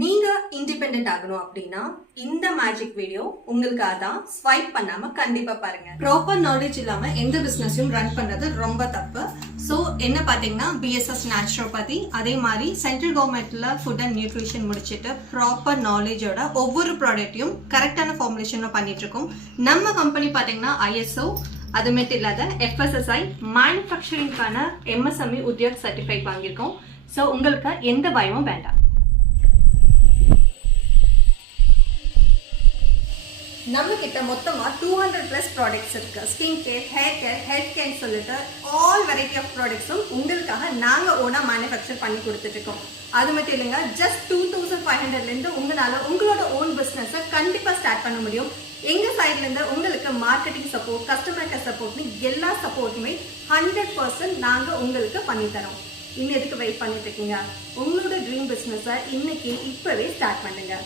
நீங்க இண்டிபெண்டன்ட் ஆகணும் அப்படின்னா இந்த மேஜிக் வீடியோ உங்களுக்காக தான். ஸ்வைப் பண்ணாம கண்டிப்பா பாருங்க. ப்ராப்பர் நாலேஜ் இல்லாம எந்த பிசினஸையும் ரன் பண்றது ரொம்ப தப்பு. ஸோ என்ன பாத்தீங்கன்னா பிஎஸ்எஸ் நேச்சுரோபதி, அதே மாதிரி சென்ட்ரல் கவர்மெண்ட்ல ஃபுட் அண்ட் நியூட்ரிஷன் முடிச்சுட்டு ப்ராப்பர் நாலேஜோட ஒவ்வொரு ப்ராடக்ட்டையும் கரெக்டான ஃபார்முலேஷன்ல பண்ணிட்டு இருக்கோம். நம்ம கம்பெனி பாத்தீங்கன்னா ISO, அது மட்டும் இல்லாத FSSI மேனுஃபேக்சரிங்கான MSME உத்யோக் சர்டிஃபைட் வாங்கியிருக்கோம். ஸோ உங்களுக்கு எந்த பயமும் வேண்டாம். நம்ம கிட்ட மொத்தமா 200+ ப்ராடக்ட்ஸ் இருக்கு. Skin care, hair care, health care சொல்லிட்டு ஆல் வெரைட்டி ஆஃப் ப்ராடக்ட்ஸும் உங்களுக்காக நாங்க ஓனா மேனுஃபேக்சர் பண்ணி கொடுத்துட்டு இருக்கோம். அது மட்டும் இல்லைங்க, ஜஸ்ட் 2500 உங்களால உங்களோட ஓன் பிசினஸை கண்டிப்பா ஸ்டார்ட் பண்ண முடியும். எங்க சைட்ல இருந்து உங்களுக்கு மார்க்கெட்டிங் சப்போர்ட், கஸ்டமர் கேர் சப்போர்ட்னு எல்லா சப்போர்ட்டுமே 100% நாங்க உங்களுக்கு பண்ணி தரோம். இன்னும் எதுக்கு வெயிட் பண்ணிட்டு இருக்கீங்க? உங்களோட ட்ரீம் பிசினஸை இன்னைக்கு இப்பவே ஸ்டார்ட் பண்ணுங்க.